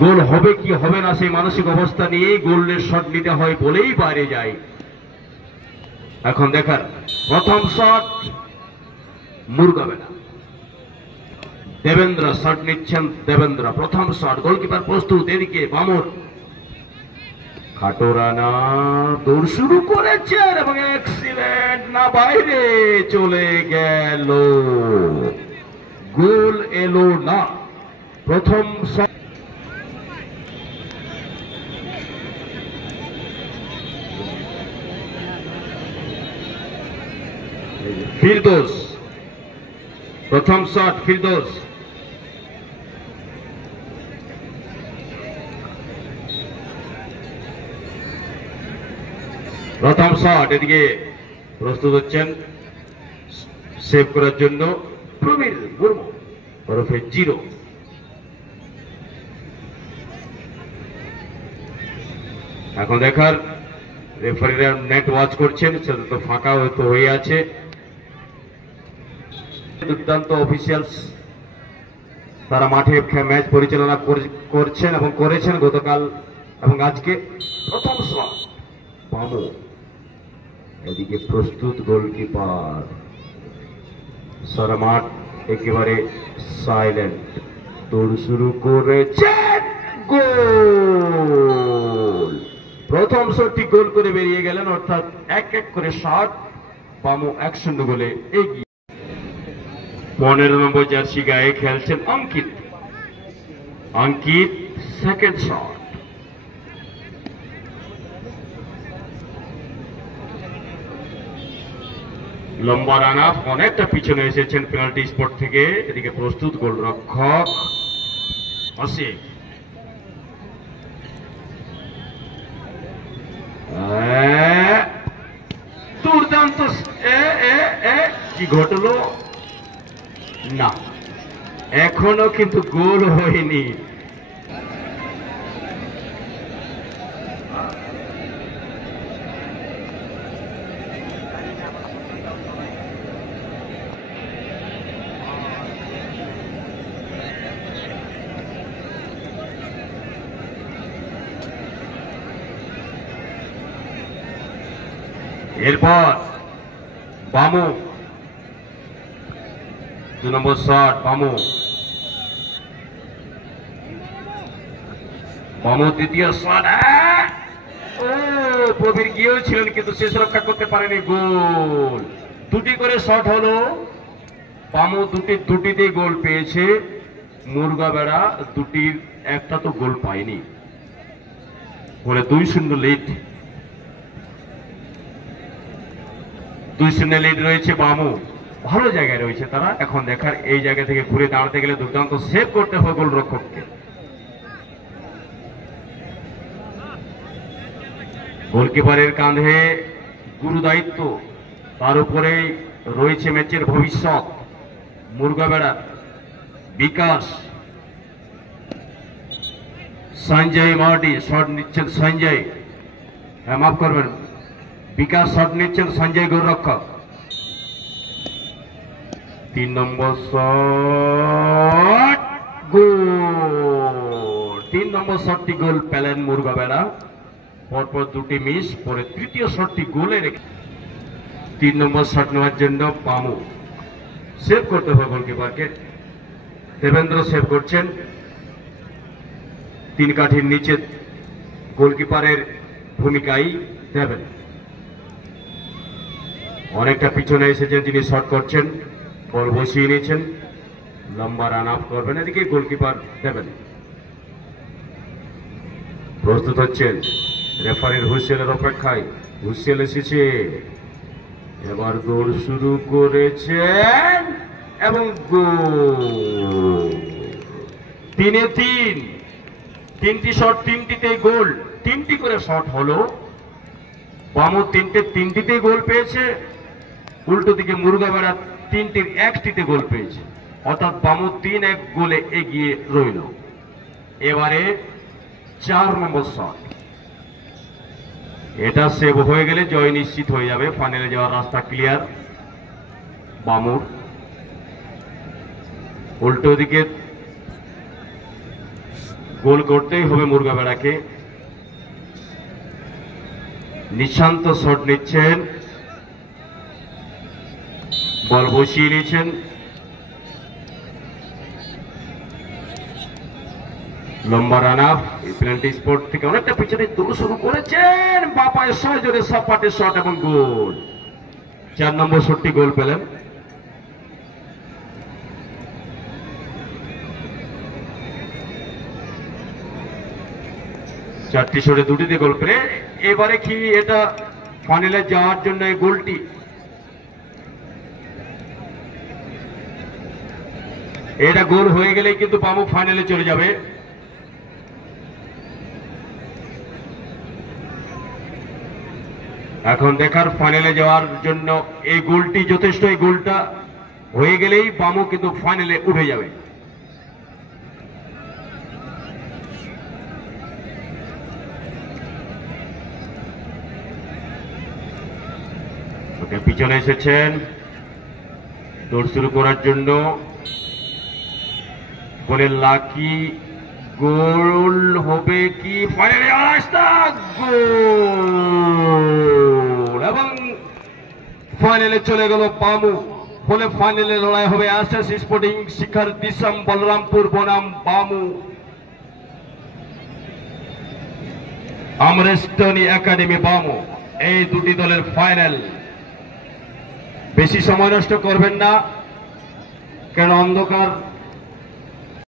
গোল হবে কি হবে না সেই মানসিক অবস্থা নিয়েই গোলের শট নিতে হয় বলেই বাইরে যায়। এখন দেখার প্রথম শট মুরগাবেনা। দেবেন্দ্র শট নিচ্ছেন। দেবেন্দ্র প্রথম শট, গোলকিপার প্রস্তুত। এদিকে বামর খাটোরানা দৌড় শুরু করেছেন এবং অ্যাক্সিডেন্ট না, বাইরে চলে গেল, গোল এলো না। প্রথম শট ফিরদৌস, প্রথম শট ফিরদৌস। প্রথম শট, এদিকে প্রস্তুত হচ্ছেন সেভ করার জন্য প্রবীর মুর্মু ওরফে জিরো। এখন দেখার রেফারিরা নেট ওয়াচ করছেন, সেটা তো ফাঁকা হয়তো হয়ে আছে। দুর্দান্ত অফিসিয়ালস তারা মাঠে ম্যাচ পরিচালনা করছেন এবং করেছেন গতকাল এবং আজকে। প্রথম শট বামু, এদিকে প্রস্তুত গোলকিপার, সারা মাঠ একেবারে সাইলেন্ট, দৌড় শুরু করেছেন, গোল। প্রথম শটটি গোল করে বেরিয়ে গেলেন, অর্থাৎ এক এক করে শট, বামু 1-0 গোলে এগিয়ে। 15 নম্বর জার্সি গায়ে খেলছেন অঙ্কিত। অঙ্কিত সেকেন্ড শট, লম্বা রানা অনেকটা পিছনে এসেছেন পেনাল্টি স্পট থেকে। এদিকে প্রস্তুত গোলরক্ষক অসিক, দুর্দান্ত, কি ঘটলো না, এখনো কিন্তু গোল হয়নি। এরপর বামু 2 নম্বর শট, বামু দ্বিতীয় শট, প্রবীর গিয়েও ছিলেন কিন্তু শেষ রক্ষা করতে পারেনি, গোল। দুটি করে শট হলো, বামু দুটিতেই গোল পেয়েছে, মুরগাবেড়া দুটির একটা তো গোল পায়নি, বলে 2-0 লিড। 2-0 লিড রয়েছে বামু, ভালো জায়গায় রয়েছে তারা। এখন দেখার এই জায়গা থেকে ঘুরে দাঁড়াতে গেলে দুর্দান্ত সেভ করতে হবে গোলরক্ষককে। গোলকিপারের কাঁধে গুরু দায়িত্ব, তার উপরে রয়েছে ম্যাচের ভবিষ্যৎ। মুরগাবেড়া বিকাশ, সঞ্জয় মার্ডি শট নিচ্ছেন, সঞ্জয়, মাফ করবেন, বিকাশ শট নিচ্ছেন, সঞ্জয় গোলরক্ষক। 3 নম্বর শট, গোল। 3 নম্বর শটটি গোল পেলেন মুরগাবেড়া, পরপর দুটি মিস, পরে তৃতীয় শটটি গোলে রেখে 3 নম্বর শট নেওয়ার জন্য বামু সেভ করতে হবে গোলকিপারকে। দেবেন্দ্র সেভ করছেন, 3 কাঠির নিচে গোলকিপারের ভূমিকাই দেবেন। অনেকটা পিছনে এসেছেন তিনি, শট করছেন, বল বসিয়ে নিয়েছেন, লম্বা রান আপ করবেন, এদিকে গোলকিপার দেবেন। প্রস্তুত হচ্ছেন, রেফারির হুইসেলের অপেক্ষায়। হুইসেল এসেছে, এবার গোল শুরু করেছেন এবং গোল। 3-3, 3টি শট 3টিতেই গোল, 3টি করে শট হলো। বামু 3টিতেই গোল পেয়েছে, উল্টো দিকে মুরগাবেড়া 3টির 1টিতে গোল পেয়েছে, অর্থাৎ বামু 3-1 গোলে এগিয়ে রইল। এবারে 4 নম্বর শট, এটা সেভ হয়ে গেলে জয় নিশ্চিত হয়ে যাবে, ফাইনালে যাওয়ার রাস্তা ক্লিয়ার বামুর। উল্টো দিকে গোল করতেই হবে মুরগাবেড়াকে। নিশান্ত শট নিচ্ছেন, বল বসিয়ে নিয়েছেন। লম্বা রান আপ, পেনাল্টি স্পট থেকে অনেকটা পিছনে দৌড় শুরু করেছেন, বাপায় সহজরে সাপাটে শট এবং গোল। 4 নম্বর শটটি গোল পেলেন। চারটি শটে দুটিতে গোল পেলে এবারে কি এটা ফাইনালে যাওয়ার জন্য এই গোলটি, এটা গোল হয়ে গেলে কিন্তু বামু ফাইনালে চলে যাবে। এখন দেখার ফাইনালে যাওয়ার জন্য এই গোলটি যথেষ্ট। এই গোলটা হয়ে গেলেই বামু কিন্তু ফাইনালে উঠে যাবে। ওকে পিছনে এসেছেন দৌড় শুরু করার জন্য, বলে লাকি গোল হবে কি ফাইনালে? গোল এবং ফাইনালে চলে গেল বামু। ফলে ফাইনালে লড়াই হবে আশাস স্পোর্টিং শিখার দিশাম বলরামপুর বনাম বামু আমরেস্টনি একাডেমি বামু। এই দুটি দলের ফাইনাল। বেশি সময় নষ্ট করবেন না, কারণ অন্ধকার